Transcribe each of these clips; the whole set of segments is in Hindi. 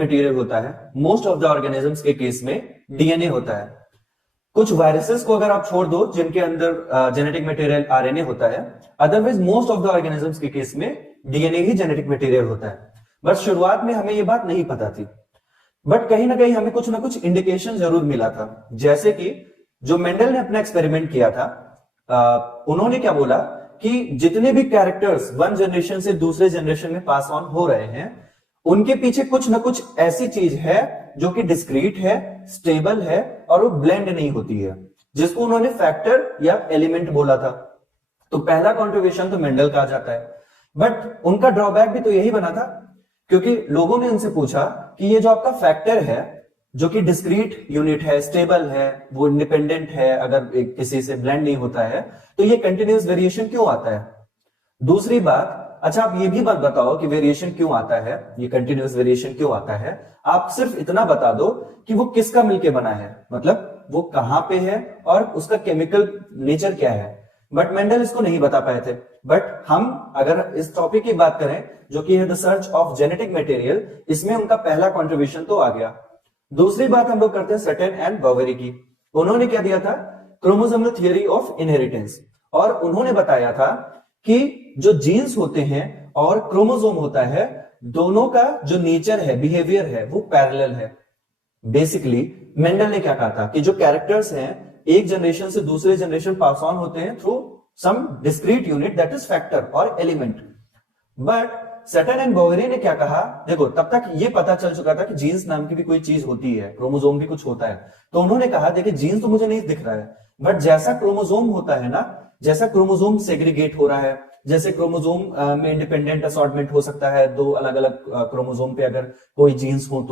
मटेरियल होता है, मोस्ट ऑफ द ऑर्गेनिजम्स के केस में डीएनए होता है। कुछ वायरसेस को अगर आप छोड़ दो जिनके अंदर जेनेटिक मटेरियल आरएनए होता है, otherwise most of the organisms के केस में डीएनए ही जेनेटिक मटेरियल होता है। बट शुरुआत में हमें ये बात नहीं पता थी, बट कहीं ना कहीं हमें कुछ ना कुछ इंडिकेशन जरूर मिला था। जैसे कि जो मेंडल ने अपना एक्सपेरिमेंट किया था, उन्होंने क्या बोला कि जितने भी कैरेक्टर्स वन जनरेशन से दूसरे जनरेशन में पास ऑन हो रहे हैं, उनके पीछे कुछ ना कुछ ऐसी चीज है जो कि डिस्क्रीट है, स्टेबल है और वो ब्लेंड नहीं होती है, जिसको उन्होंने फैक्टर या एलिमेंट बोला था। तो पहला कॉन्ट्रीब्यूशन तो मेंडल का आ जाता है। बट उनका ड्रॉबैक भी तो यही बना था, क्योंकि लोगों ने उनसे पूछा कि ये जो आपका फैक्टर है, जो कि डिस्क्रीट यूनिट है, स्टेबल है, वो इंडिपेंडेंट है, अगर किसी से ब्लेंड नहीं होता है, तो ये कंटिन्यूअस वेरिएशन क्यों आता है? दूसरी बात, अच्छा आप ये भी बात बताओ कि वेरिएशन क्यों आता है, ये कंटिन्यूअस वेरिएशन क्यों आता है। आप सिर्फ इतना बता दो कि वो किसका मिलके बना है, मतलब वो कहां पे है और उसका केमिकल नेचर क्या है। बट मेंडल इसको नहीं बता पाए थे। बट हम अगर इस टॉपिक की बात करें जो कि है the search of genetic material, इसमें उनका पहला कॉन्ट्रीब्यूशन तो आ गया। दूसरी बात हम लोग करते हैं सटन एंड बोवेरी की। उन्होंने क्या दिया था? Chromosomal theory of inheritance. और उन्होंने बताया था कि जो जीन्स होते हैं और क्रोमोसोम होता है, दोनों का जो नेचर है, बिहेवियर है, वो पैरेलल है। बेसिकली मेंडल ने क्या कहा था कि जो कैरेक्टर्स हैं एक जनरेशन से दूसरे जनरेशन पास ऑन होते हैं through some discrete unit that is factor और element. But Sutton and Boveri ने क्या कहा, देखो तब तक ये पता चल चुका था कि जीन्स नाम की भी कोई चीज होती है, क्रोमोसोम भी कुछ होता है। तो उन्होंने कहा देखिए जीन्स तो मुझे नहीं दिख रहा है, बट जैसा क्रोमोसोम होता है ना, जैसा क्रोमोसोम सेग्रीगेट हो रहा है, जैसे क्रोमोसोम में इंडिपेंडेंट असॉर्टमेंट हो सकता है, दो अलग अलग क्रोमोसोम पे अगर कोई जीन्स हो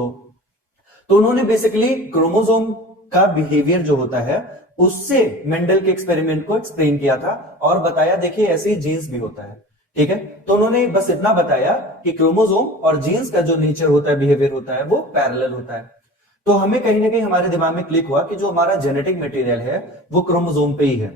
तो उन्होंने बेसिकली क्रोमोसोम का बिहेवियर जो होता है उससे मेंडल के एक्सपेरिमेंट को एक्सप्लेन किया था और बताया देखिए ऐसे ही जीन्स भी होता है। ठीक है, तो उन्होंने बस इतना बताया कि क्रोमोसोम और जीन्स का जो नेचर होता है, बिहेवियर होता है, वो पैरेलल होता है। तो हमें कहीं ना कहीं हमारे दिमाग में क्लिक हुआ कि जो हमारा जेनेटिक मटेरियल है वो क्रोमोसोम पे ही है।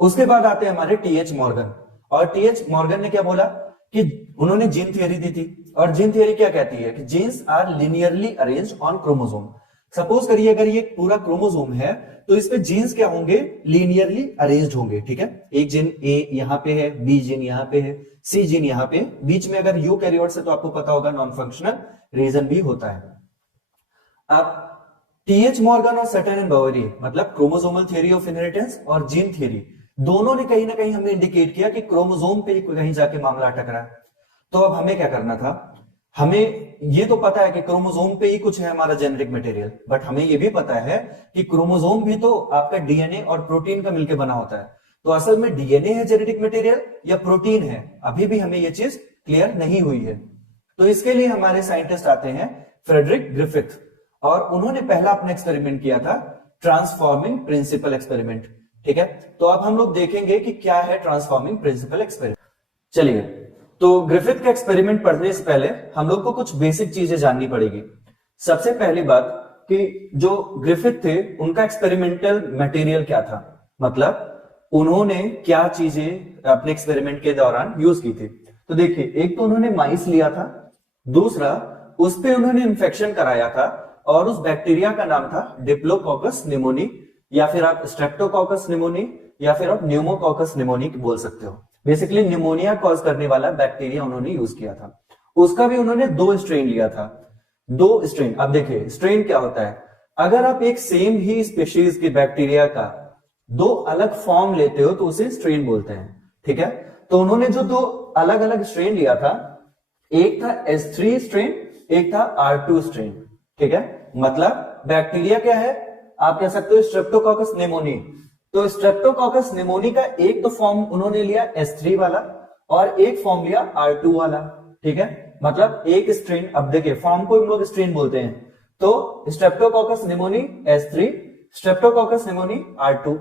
उसके बाद आते हैं हमारे टीएच मॉर्गन। और टीएच मॉर्गन ने क्या बोला कि उन्होंने जीन थियरी दी थी। और जीन थियरी क्या कहती है कि genes are linearly arranged on chromosome. Suppose करिए अगर ये पूरा क्रोमोसोम है तो इस पे जीन्स क्या होंगे? लीनियरली अरेंज्ड होंगे। ठीक है, एक जीन ए यहां पे है, बी जीन यहां पे है, सी जीन यहां पे, बीच में अगर यूकैरियोट्स है तो आपको पता होगा नॉन फंक्शनल रीजन भी होता है। अब टीएच मॉर्गन और सटन एंड बोवेरी, मतलब क्रोमोसोमल थियरी ऑफ इनहेरिटेंस और जीन थियरी, दोनों ने कहीं ना कहीं हमें इंडिकेट किया कि क्रोमोसोम पे कहीं जाके मामला अटक रहा है। तो अब हमें क्या करना था? हमें ये तो पता है कि क्रोमोसोम पे ही कुछ है हमारा जेनेटिक मटेरियल, बट हमें ये भी पता है कि क्रोमोसोम भी तो आपका डीएनए और प्रोटीन का मिलकर बना होता है। तो असल में डीएनए है जेनेटिक मटेरियल या प्रोटीन है, अभी भी हमें ये चीज क्लियर नहीं हुई है। तो इसके लिए हमारे साइंटिस्ट आते हैं फ्रेडरिक ग्रिफिथ, और उन्होंने पहला अपना एक्सपेरिमेंट किया था ट्रांसफॉर्मिंग प्रिंसिपल एक्सपेरिमेंट। ठीक है, तो अब हम लोग देखेंगे कि क्या है ट्रांसफॉर्मिंग प्रिंसिपल एक्सपेरिमेंट। चलिए, तो ग्रिफिथ का एक्सपेरिमेंट पढ़ने से पहले हम लोग को कुछ बेसिक चीजें जाननी पड़ेगी। सबसे पहली बात कि जो ग्रिफिथ थे उनका एक्सपेरिमेंटल मटेरियल क्या था, मतलब उन्होंने क्या चीजें अपने एक्सपेरिमेंट के दौरान यूज की थी। तो देखिए, एक तो उन्होंने माइस लिया था, दूसरा उस पे उन्होंने इंफेक्शन कराया था और उस बैक्टीरिया का नाम था डिप्लोकोकस निमोनी, या फिर आप स्ट्रेप्टोकोकस निमोनी, या फिर आप न्यूमोकोकस निमोनी बोल सकते हो। बेसिकली निमोनिया कॉज करने वाला बैक्टीरिया उन्होंने यूज किया था। उसका भी उन्होंने 2 स्ट्रेन लिया था, 2 स्ट्रेन। अब देखिए स्ट्रेन क्या होता है, अगर आप एक सेम ही स्पीशीज के बैक्टीरिया का 2 अलग फॉर्म लेते हो तो उसे स्ट्रेन बोलते हैं। ठीक है, तो उन्होंने जो 2 अलग अलग स्ट्रेन लिया था, एक था S3 स्ट्रेन, एक था R2 स्ट्रेन। ठीक है, मतलब बैक्टीरिया क्या है, आप कह सकते हो स्ट्रेप्टोकोकस निमोनी। तो स्ट्रेप्टोकोकस निमोनी का एक तो फॉर्म उन्होंने लिया S3 वाला और एक फॉर्म लिया R2 वाला। ठीक है, मतलब एक स्ट्रेन, अब देखिए फॉर्म को हम लोग स्ट्रेन बोलते हैं, तो Streptococcus pneumoniae S3, Streptococcus pneumoniae R2।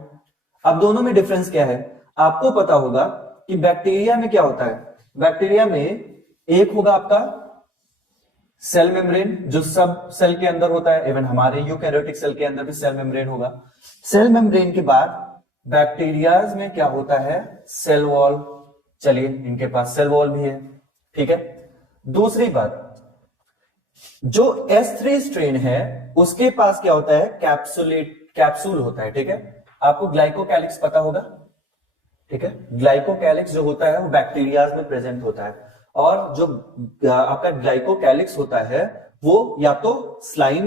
अब दोनों में डिफरेंस क्या है? आपको पता होगा कि बैक्टीरिया में क्या होता है, बैक्टीरिया में एक होगा आपका सेल मेम्ब्रेन जो सब सेल के अंदर होता है, इवन हमारे यूकैरियोटिक सेल के अंदर भी सेल मेम्ब्रेन होगा। सेल मेम्ब्रेन के बाद बैक्टीरियाज में क्या होता है? Cell wall. चलिए, इनके पास सेल वॉल भी है। ठीक है, दूसरी बात, जो S3 स्ट्रेन है उसके पास क्या होता है, कैप्सूल होता है, ठीक है। आपको ग्लाइकोकैलिक्स पता होगा, ठीक है। ग्लाइकोकैलिक्स जो होता है वो बैक्टीरियाज में प्रेजेंट होता है, और जो आपका ग्लाइकोकैलिक्स होता है वो या तो स्लाइम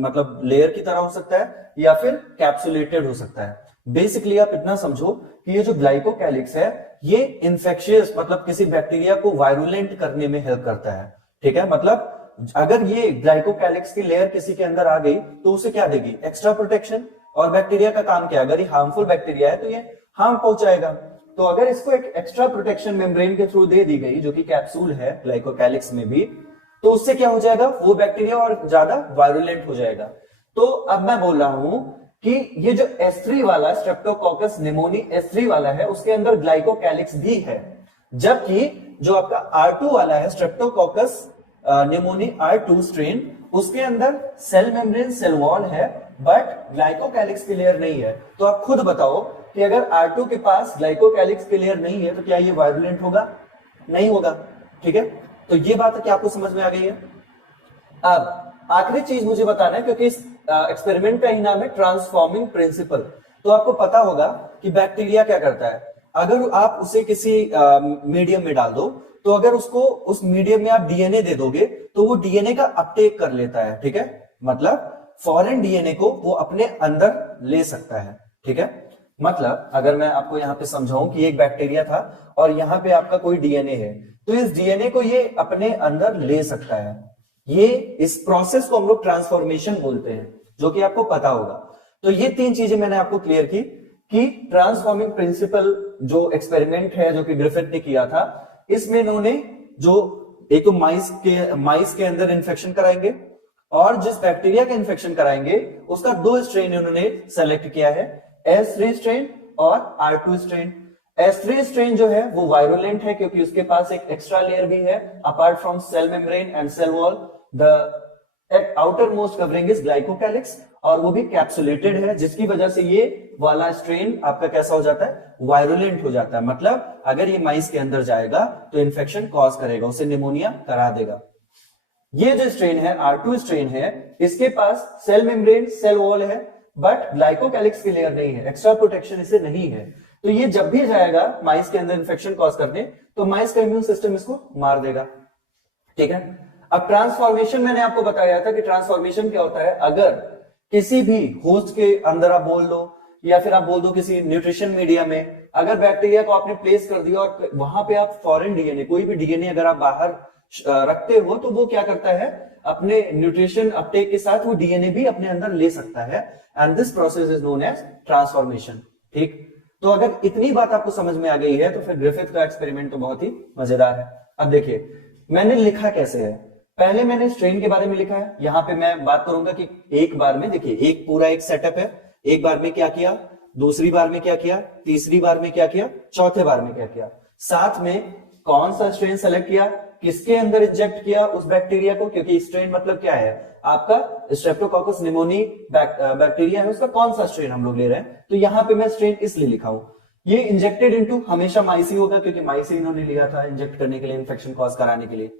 मतलब लेयर की तरह हो सकता है या फिर कैप्सुलेटेड हो सकता है। बेसिकली आप इतना समझो कि ये जो ग्लाइकोकैलिक्स है ये इंफेक्शियस मतलब किसी बैक्टीरिया को वायरुलेंट करने में हेल्प करता है, ठीक है। मतलब अगर ये ग्लाइकोकैलिक्स की लेयर किसी के अंदर आ गई तो उसे क्या देगी, एक्स्ट्रा प्रोटेक्शन। और बैक्टीरिया का काम क्या है, अगर ये हार्मफुल बैक्टीरिया है तो ये हार्म पहुंचाएगा। तो अगर इसको एक एक्स्ट्रा प्रोटेक्शन मेम्ब्रेन के थ्रू दे दी गई जो कि कैप्सूल है ग्लाइकोकैलिक्स में भी, तो उससे क्या हो जाएगा, वो बैक्टीरिया और ज्यादा वायरुलेंट हो जाएगा। तो अब मैं बोल रहा हूं कि ये जो S3 वाला स्ट्रेप्टोकोकस निमोनी S3 वाला है उसके अंदर ग्लाइकोकैलिक्स भी है, जबकि जो आपका R2 वाला है स्ट्रेप्टोकोकस निमोनी R2 स्ट्रेन उसके अंदर सेल मेम्ब्रेन सेल वॉल है बट ग्लाइकोकैलिक्स की लेयर नहीं है। तो आप खुद बताओ कि अगर R2 के पास ग्लाइकोकैलिक्स की लेयर नहीं है तो क्या ये वायरुलेंट होगा, नहीं होगा, ठीक है। तो ये बात क्या आपको समझ में आ गई है। अब आखिरी चीज मुझे बताना है, क्योंकि इस एक्सपेरिमेंट का ही नाम है ट्रांसफॉर्मिंग प्रिंसिपल। तो आपको पता होगा कि बैक्टीरिया क्या करता है, अगर आप उसे किसी मीडियम में डाल दो तो अगर उसको उस मीडियम में आप डीएनए दे दोगे तो वो डीएनए का अपटेक कर लेता है, ठीक है। मतलब फॉरेन डीएनए को वो अपने अंदर ले सकता है, ठीक है। मतलब अगर मैं आपको यहां पे समझाऊं कि एक बैक्टीरिया था और यहां पे आपका कोई डीएनए है, तो इस डीएनए को ये अपने अंदर ले सकता है। ये इस प्रोसेस को हम लोग ट्रांसफॉर्मेशन बोलते हैं, जो कि आपको पता होगा। तो ये तीन चीजें मैंने आपको क्लियर की कि ट्रांसफॉर्मिंग प्रिंसिपल जो एक्सपेरिमेंट है जो कि ग्रिफिथ ने किया था, इसमें इन्होंने जो एक तो माइस के अंदर इन्फेक्शन कराएंगे और जिस बैक्टीरिया का इन्फेक्शन कराएंगे उसका दो स्ट्रेन इन्होंने सेलेक्ट किया है, S3 स्ट्रेन और R2 स्ट्रेन। S3 स्ट्रेन जो है वो वायरुलेंट है क्योंकि उसके पास एक एक्स्ट्रा लेयर भी है apart from cell membrane and cell wall, the outer most covering is glycocalyx, और वो भी कैप्सुलेटेड है, जिसकी वजह से ये वाला स्ट्रेन आपका कैसा हो जाता है, वायरुलेंट हो जाता है। मतलब अगर ये माइस के अंदर जाएगा तो इन्फेक्शन कॉज करेगा, उसे निमोनिया करा देगा। ये जो स्ट्रेन है R2 स्ट्रेन है, इसके पास सेल मेम्ब्रेन सेल वॉल है बट ग्लाइकोकैलिक्स की लेयर नहीं है, एक्स्ट्रा प्रोटेक्शन इसे नहीं है। तो ये जब भी जाएगा माइस के अंदर इन्फेक्शन कॉज करने तो माइस का इम्यून सिस्टम इसको मार देगा, ठीक है। अब ट्रांसफॉर्मेशन मैंने आपको बताया था कि ट्रांसफॉर्मेशन क्या होता है, अगर किसी भी होस्ट के अंदर आप बोल दो या फिर आप बोल दो किसी न्यूट्रिशन मीडिया में, अगर बैक्टीरिया को आपने प्लेस कर दिया और वहां पे आप फॉरेन डीएनए कोई भी डीएनए अगर आप बाहर रखते हो तो वो क्या करता है, अपने न्यूट्रिशन अपटेक के साथ वो डीएनए भी अपने अंदर ले सकता है, and this process is known as transformation, ठीक। तो अगर इतनी बात आपको समझ में आ गई है तो फिर ग्रिफिथ का एक्सपेरिमेंट तो बहुत ही मजेदार है। अब देखिए मैंने लिखा कैसे है, पहले मैंने स्ट्रेन के बारे में लिखा है, यहां पे मैं बात करूंगा कि एक बार में देखिए एक पूरा एक सेटअप है, एक बार में क्या किया, दूसरी बार में क्या किया, तीसरी बार में क्या किया, चौथे बार में क्या किया, साथ में कौन सा स्ट्रेन सेलेक्ट किया, किसके अंदर इंजेक्ट किया उस बैक्टीरिया को, क्योंकि स्ट्रेन मतलब क्या है, आपका स्ट्रेप्टोकोकस निमोनी बैक्टीरिया है, उसका कौन सा स्ट्रेन हम लोग ले रहे हैं। तो यहां पे मैं स्ट्रेन इसलिए लिखा हूं, ये इंजेक्टेड इनटू हमेशा माइसी होगा क्योंकि माइसी इन्होंने लिया था इंजेक्ट करने के लिए, इन्फेक्शन कॉज कराने के लिए।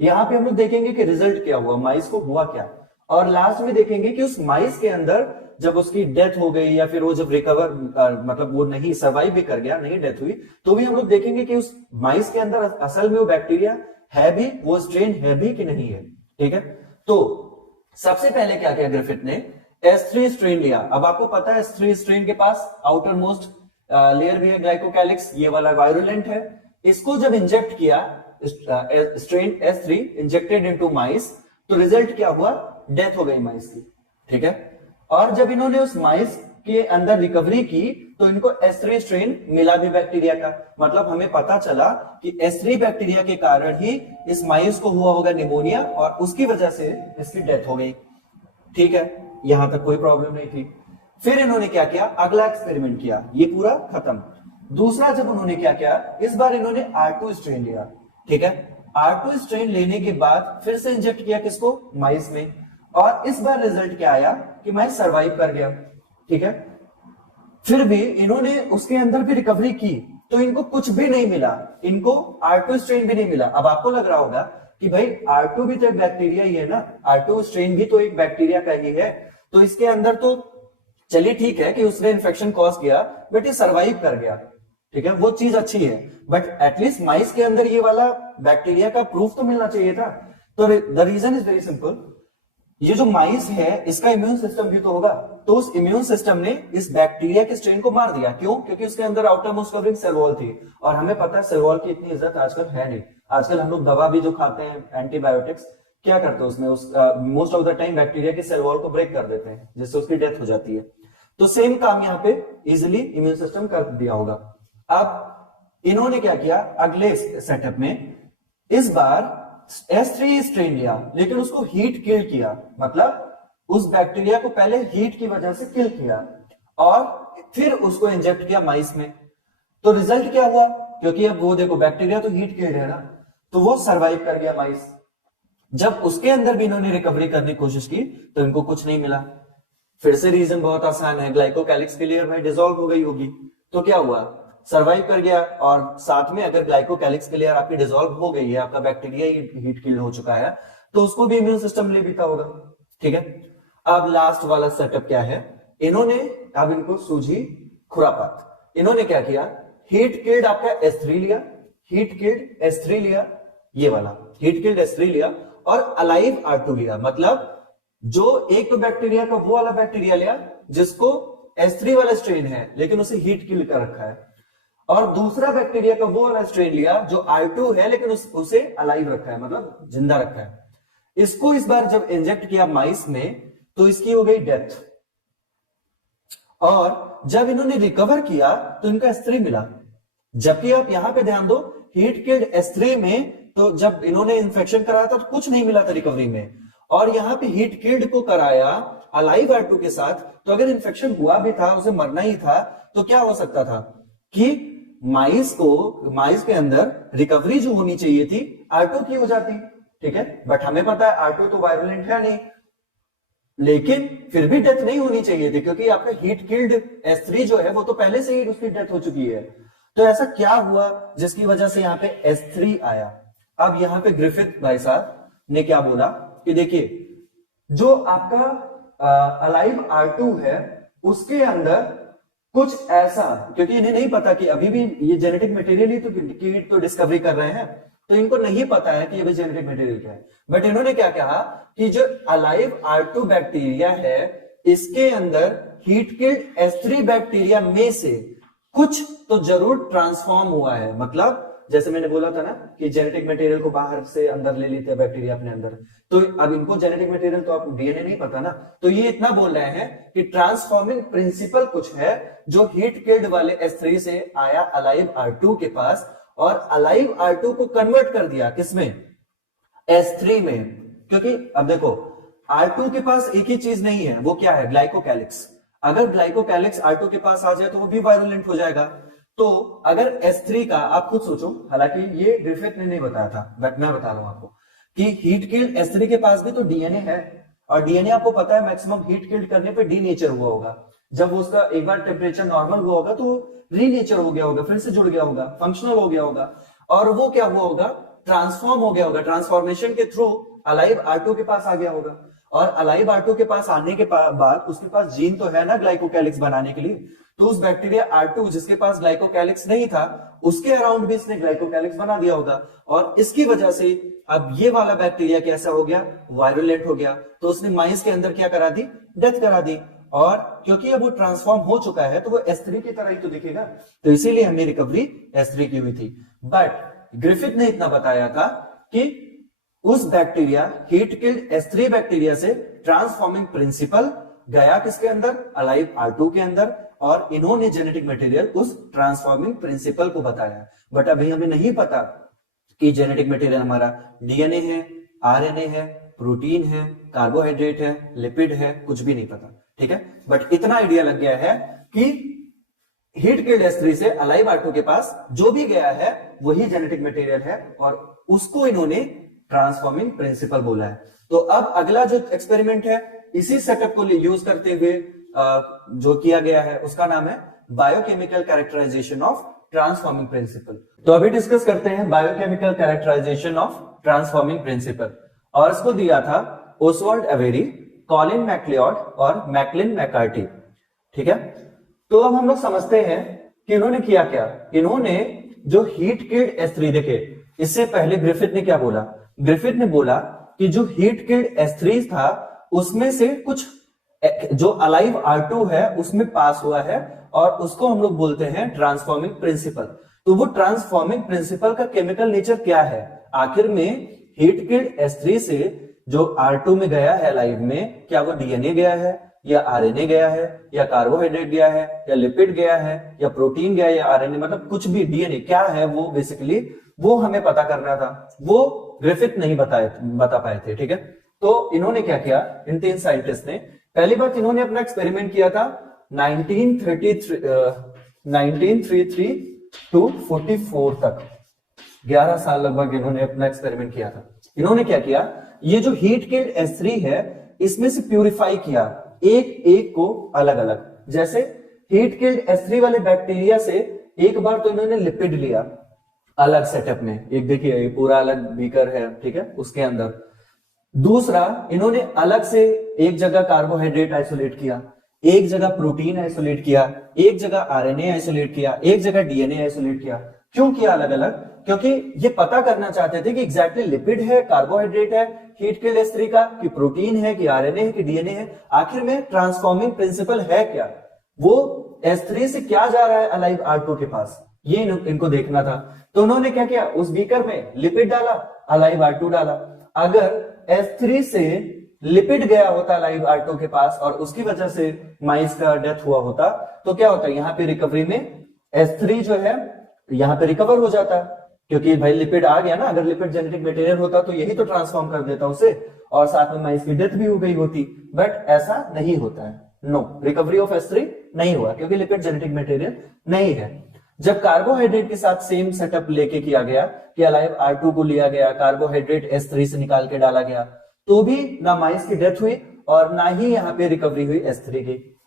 यहां पे हम लोग देखेंगे कि रिजल्ट क्या हुआ, माइस को हुआ क्या, और लास्ट में देखेंगे कि उस माइस के अंदर जब उसकी डेथ हो गई या फिर वो जब रिकवर मतलब वो नहीं सर्वाइव भी कर गया, नहीं डेथ हुई, तो भी हम लोग देखेंगे कि उस माइस के अंदर असल में वो बैक्टीरिया है भी, वो स्ट्रेन है भी कि नहीं है, ठीक है। तो सबसे पहले क्या किया ग्रिफिथ ने, S3 स्ट्रेन लिया। अब आपको पता है S3 स्ट्रेन के पास आउटर मोस्ट लेयर भी है ग्लाइकोकैलिक्स, ये वाला वायरुलेंट है। इसको जब इंजेक्ट किया स्ट्रेन S3 इंजेक्टेड इनटू माइस, तो रिजल्ट क्या हुआ, डेथ हो गई माइस की, ठीक है। और जब इन्होंने उस माइस के अंदर रिकवरी की तो इनको S3 स्ट्रेन मिला भी बैक्टीरिया का, मतलब हमें पता चला कि S3 बैक्टीरिया के कारण ही इस माइस को हुआ होगा निमोनिया और उसकी वजह से इसकी डेथ हो गई, ठीक है। यहां तक कोई प्रॉब्लम नहीं थी। फिर इन्होंने क्या किया, अगला एक्सपेरिमेंट किया, ये पूरा खत्म। दूसरा जब उन्होंने क्या किया, इस बार इन्होंने R2 स्ट्रेन लिया, ठीक है। R2 स्ट्रेन लेने के बाद फिर से इंजेक्ट किया किसको, माइस में, और इस बार रिजल्ट क्या आया कि माइस सर्वाइव कर गया, ठीक है। फिर भी इन्होंने उसके अंदर भी रिकवरी की तो इनको कुछ भी नहीं मिला, इनको R2 स्ट्रेन भी नहीं मिला। अब आपको लग रहा होगा कि भाई R2 भी तो एक बैक्टीरिया ही है ना, R2 स्ट्रेन भी तो एक बैक्टीरिया का ही है, तो इसके अंदर तो चलिए ठीक है कि उसने इन्फेक्शन कॉज किया बट ये सरवाइव कर गया, ठीक है, वो चीज अच्छी है, बट एटलीस्ट माइस के अंदर ये वाला बैक्टीरिया का प्रूफ तो मिलना चाहिए था। तो the reason is very simple, ये जो माइस है इसका इम्यून सिस्टम भी तो होगा, तो उस इम्यून सिस्टम ने इस बैक्टीरिया के स्ट्रेन को मार दिया। क्यों? क्योंकि उसके अंदर outer most covering cell wall थी, और हमें पता है सेल वॉल की इतनी इज्जत आजकल है नहीं। आजकल हम लोग दवा भी जो खाते हैं एंटीबायोटिक्स, क्या करते हैं उसमें, उस most of the time bacteria के सेल वॉल को ब्रेक कर देते हैं जिससे उसकी डेथ हो जाती है। तो सेम काम यहाँ पे इजिली इम्यून सिस्टम कर दिया होगा। अब इन्होंने क्या किया अगले सेटअप में, इस बार S3 स्ट्रेन लिया लेकिन उसको हीट किल किया, मतलब उस बैक्टीरिया को पहले हीट की वजह से किल किया और फिर उसको इंजेक्ट किया माइस में। तो रिजल्ट क्या हुआ, क्योंकि अब वो देखो बैक्टीरिया तो हीट किल है ना, तो वो सरवाइव कर गया माइस। जब उसके अंदर भी इन्होंने रिकवरी करने की कोशिश की तो इनको कुछ नहीं मिला। फिर से रीजन बहुत आसान है, ग्लाइकोकैलिक्स के लेयर में डिसॉल्व हो गई होगी, तो क्या हुआ, सरवाइव कर गया। और साथ में अगर ग्लाइकोकैलिक्स के लेयर आपकी डिसॉल्व हो गई है, आपका बैक्टीरिया हीट किल हो चुका है, तो उसको भी इम्यून सिस्टम ले बीता होगा, ठीक है। अब लास्ट वाला सेटअप क्या है, इन्होंने अब इनको सूझी खुरापात। इन्होंने क्या किया, हीट किल्ड आपका S3 लिया, हीट किल्ड S3 लिया, ये वाला हीट किल्ड S3 लिया और अलाइव R2 लिया। मतलब जो एक तो बैक्टीरिया का वो वाला बैक्टीरिया लिया जिसको S3 वाला स्ट्रेन है लेकिन उसे हीट किल कर रखा है, और दूसरा बैक्टीरिया का वो वाला स्ट्रेन लिया जो R2 है लेकिन उसे अलाइव रखा है, मतलब जिंदा रखा है। इसको इस बार जब इंजेक्ट किया माइस में तो इसकी हो गई डेथ, और जब इन्होंने रिकवर किया तो इनका S3 मिला। जबकि आप यहां पे ध्यान दो, हीट किल्ड S3 में तो जब इन्होंने इन्फेक्शन कराया था तो कुछ नहीं मिला था रिकवरी में, और यहां पे हीट किल्ड को कराया अलाइव R2 के साथ, तो अगर इन्फेक्शन हुआ भी था, उसे मरना ही था, तो क्या हो सकता था कि माइस के अंदर रिकवरी जो होनी चाहिए थी R2 की हो जाती, ठीक है। बट हमें पता है R2 तो वायरुलेंट है नहीं, लेकिन फिर भी डेथ नहीं होनी चाहिए थी क्योंकि आपका हीट किल्ड S3 जो है वो तो पहले से ही उसकी डेथ हो चुकी है। तो ऐसा क्या हुआ जिसकी वजह से यहाँ पे S3 आया। अब यहाँ पे ग्रिफिथ भाई साहब ने क्या बोला कि देखिए, जो आपका अलाइव R2 है उसके अंदर कुछ ऐसा, क्योंकि इन्हें नहीं पता कि अभी भी ये जेनेटिक मटेरियल ही तो डिस्कवरी कर रहे हैं, तो इनको नहीं पता है कि ये भी जेनेटिक मटेरियल क्या है। बट इन्होंने क्या कहा कि जो अलाइव R2 बैक्टीरिया है इसके अंदर हीट किल्ड S3 बैक्टीरिया में से कुछ तो जरूर ट्रांसफॉर्म हुआ है। मतलब जैसे मैंने बोला था ना कि जेनेटिक मटेरियल को बाहर से अंदर ले लेते हैं बैक्टीरिया अपने अंदर, तो अब इनको जेनेटिक मटेरियल तो आप डीएनए नहीं पता ना, तो ये इतना बोल रहे हैं कि ट्रांसफॉर्मिंग प्रिंसिपल कुछ है जो हीट किल्ड वाले S3 से आया अलाइव R2 के पास, और अलाइव R2 को कन्वर्ट कर दिया किसमें, S3 में। क्योंकि अब देखो R2 के पास एक ही चीज नहीं है, वो क्या है, ग्लाइकोकैलिक्स। अगर ग्लाइकोकैलिक्स R2 के पास आ जाए तो वो भी वायरुलेंट हो जाएगा। तो अगर S3 का, आप खुद सोचो, हालांकि ये ग्रिफिथ ने नहीं बताया था बट मैं बता रहा हूं आपको कि हीट किल्ड S3 के पास भी तो डीएनए है, और डीएनए आपको पता है मैक्सिमम हीट किल्ड करने पे डीनेचर हुआ होगा। जब उसका एक बार टेम्परेचर नॉर्मल हुआ होगा तो रीनेचर हो गया होगा, फिर से जुड़ गया होगा, फंक्शनल हो गया होगा, और वो क्या हुआ होगा, ट्रांसफॉर्म हो गया होगा। ट्रांसफॉर्मेशन के थ्रू अलाइव R2 के पास आ गया होगा, और अलाइव R2 के पास आने के बाद उसके पास जीन तो है ना ग्लाइकोकैलिक्स बनाने के लिए, तो उस बैक्टीरिया R2 जिसके पास ग्लाइकोकैलिक्स नहीं था उसके अराउंड भी इसने ग्लाइकोकैलिक्स बना दिया होगा, और इसकी वजह से अब ये वाला बैक्टीरिया कैसा हो गया, वायरुलेंट हो गया। तो उसने माइस के अंदर क्या करा दी, डेथ करा दी, और क्योंकि अब वो ट्रांसफॉर्म हो चुका है तो वो S3 की तरह ही तो दिखेगा, तो इसीलिए हमने रिकवरी S3 की हुई थी। बट ग्रिफिथ ने इतना बताया था कि उस bacteria heat killed S3 bacteria से ट्रांसफॉर्मिंग प्रिंसिपल गया किसके अंदर, अलाइव R2 के अंदर, और इन्होंने जेनेटिक मटेरियल उस ट्रांसफॉर्मिंग प्रिंसिपल को बताया। बट अभी हमें नहीं पता कि जेनेटिक मटेरियल हमारा डीएनए है, आरएनए है, प्रोटीन है, कार्बोहाइड्रेट है, लिपिड है, कुछ भी नहीं पता, ठीक है। बट इतना आइडिया लग गया है कि हीट किल्ड S3 से अलाइव R2 के पास जो भी गया है वही जेनेटिक मटेरियल है, और उसको इन्होंने ट्रांसफॉर्मिंग प्रिंसिपल बोला है। तो अब अगला जो एक्सपेरिमेंट है इसी सेटअप को यूज करते हुए जो किया गया है उसका नाम है biochemical characterisation of transforming principle. तो अभी डिस्कस करते हैं biochemical characterisation of transforming principle, और इसको दिया था ओसवाल्ड एवेरी, कॉलिन मैक्लियोड और मैकलिन मैकार्टी। ठीक है, तो अब हम लोग समझते हैं कि इन्होंने किया क्या। इन्होंने जो हीट किल्ड S3 देखे, इससे पहले ग्रिफिथ ने क्या बोला, ग्रिफिथ ने बोला कि जो हीट किल्ड S3 था उसमें से कुछ जो अलाइव R2 है उसमें पास हुआ है, और उसको हम लोग बोलते हैं ट्रांसफॉर्मिंग प्रिंसिपल। तो वो ट्रांसफॉर्मिंग प्रिंसिपल का केमिकल नेचर क्या है, आखिर में हीट किल्ड S3 से जो R2 में गया है लाइव में, क्या वो डीएनए गया है या आरएनए गया है या कार्बोहाइड्रेट गया है या लिपिड गया है या प्रोटीन गया है या आरएनए, मतलब कुछ भी डीएनए क्या है वो बेसिकली वो हमें पता करना था, वो ग्रिफिथ नहीं बता पाए थे। ठीक है, तो इन्होंने क्या किया, इन तीन साइंटिस्ट ने पहली बात इन्होंने अपना एक्सपेरिमेंट किया था 1933 टू 44 तक, 11 साल लगभग इन्होंने अपना एक्सपेरिमेंट किया था। इन्होंने क्या किया, ये जो हीट किल्ड S3 है इसमें से प्यूरिफाई किया एक एक को अलग अलग। जैसे हीट किल्ड S3 वाले बैक्टीरिया से एक बार तो इन्होंने लिपिड लिया अलग सेटअप में, एक देखिए ये पूरा अलग बीकर है, ठीक है, उसके अंदर। दूसरा इन्होंने अलग से एक जगह कार्बोहाइड्रेट आइसोलेट किया, एक जगह प्रोटीन आइसोलेट किया, एक जगह आरएनए आइसोलेट किया, एक जगह डीएनए आइसोलेट किया। क्यों किया अलग अलग, क्योंकि ये पता करना चाहते थे कि एग्जैक्टली लिपिड है, कार्बोहाइड्रेट है हीट किल्ड S3 का, कि प्रोटीन है, कि आरएनए है, कि डीएनए है, आखिर में ट्रांसफॉर्मिंग प्रिंसिपल है क्या, वो S3 से क्या जा रहा है अलाइव R2 के पास, ये इनको देखना था। तो उन्होंने क्या किया, उस बीकर में लिपिड डाला, अलाइव R2 डाला। अगर S3 से लिपिड गया होता लाइव R2 के पास और उसकी वजह से माइस का डेथ हुआ होता, तो क्या होता, यहाँ पे रिकवरी में S3 जो है यहाँ पे रिकवर हो जाता, क्योंकि भाई लिपिड आ गया ना। अगर लिपिड जेनेटिक मटेरियल होता तो यही तो ट्रांसफॉर्म कर देता उसे, और साथ में माइस की डेथ भी हो गई होती। बट ऐसा नहीं होता है, नो, रिकवरी ऑफ S3 नहीं हुआ क्योंकि लिपिड जेनेटिक मटेरियल नहीं है। जब कार्बोहाइड्रेट के साथ सेम सेटअप लेके किया गया कि अलाइव R2 को लिया गया, कार्बोहाइड्रेट S3 से निकाल के डाला गया, तो भी ना माइस की डेथ हुई और ना ही यहाँ पे रिकवरी हुई S3 की।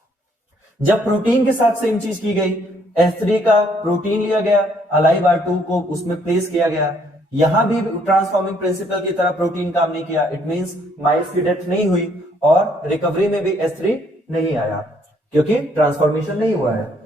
जब प्रोटीन के साथ सेम चीज की गई, S3 का प्रोटीन लिया गया, अलाइव R2 को उसमें प्लेस किया गया, यहां भी ट्रांसफॉर्मिंग प्रिंसिपल की तरह प्रोटीन काम नहीं किया, इट मींस माइस की डेथ नहीं हुई और रिकवरी में भी S3 नहीं आया क्योंकि ट्रांसफॉर्मेशन नहीं हुआ है।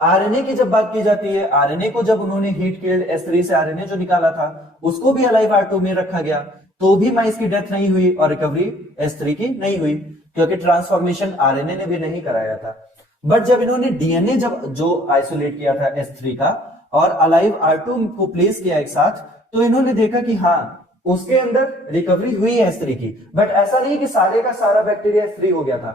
आरएनए की जब बात की जाती है, आरएनए को जब उन्होंने हीट किल्ड S3 से आरएनए जो निकाला था उसको भी अलाइव R2 में रखा गया, तो भी माइस की डेथ नहीं हुई और रिकवरी S3 की नहीं हुई क्योंकि ट्रांसफॉर्मेशन आरएनए ने भी नहीं कराया था। बट जब इन्होंने डीएनए जब जो आइसोलेट किया था S3 का और अलाइव R2 को प्लेस किया एक साथ, तो इन्होंने देखा कि हाँ उसके अंदर रिकवरी हुई है S3 की। बट ऐसा नहीं कि सारे का सारा बैक्टीरिया S3 हो गया था।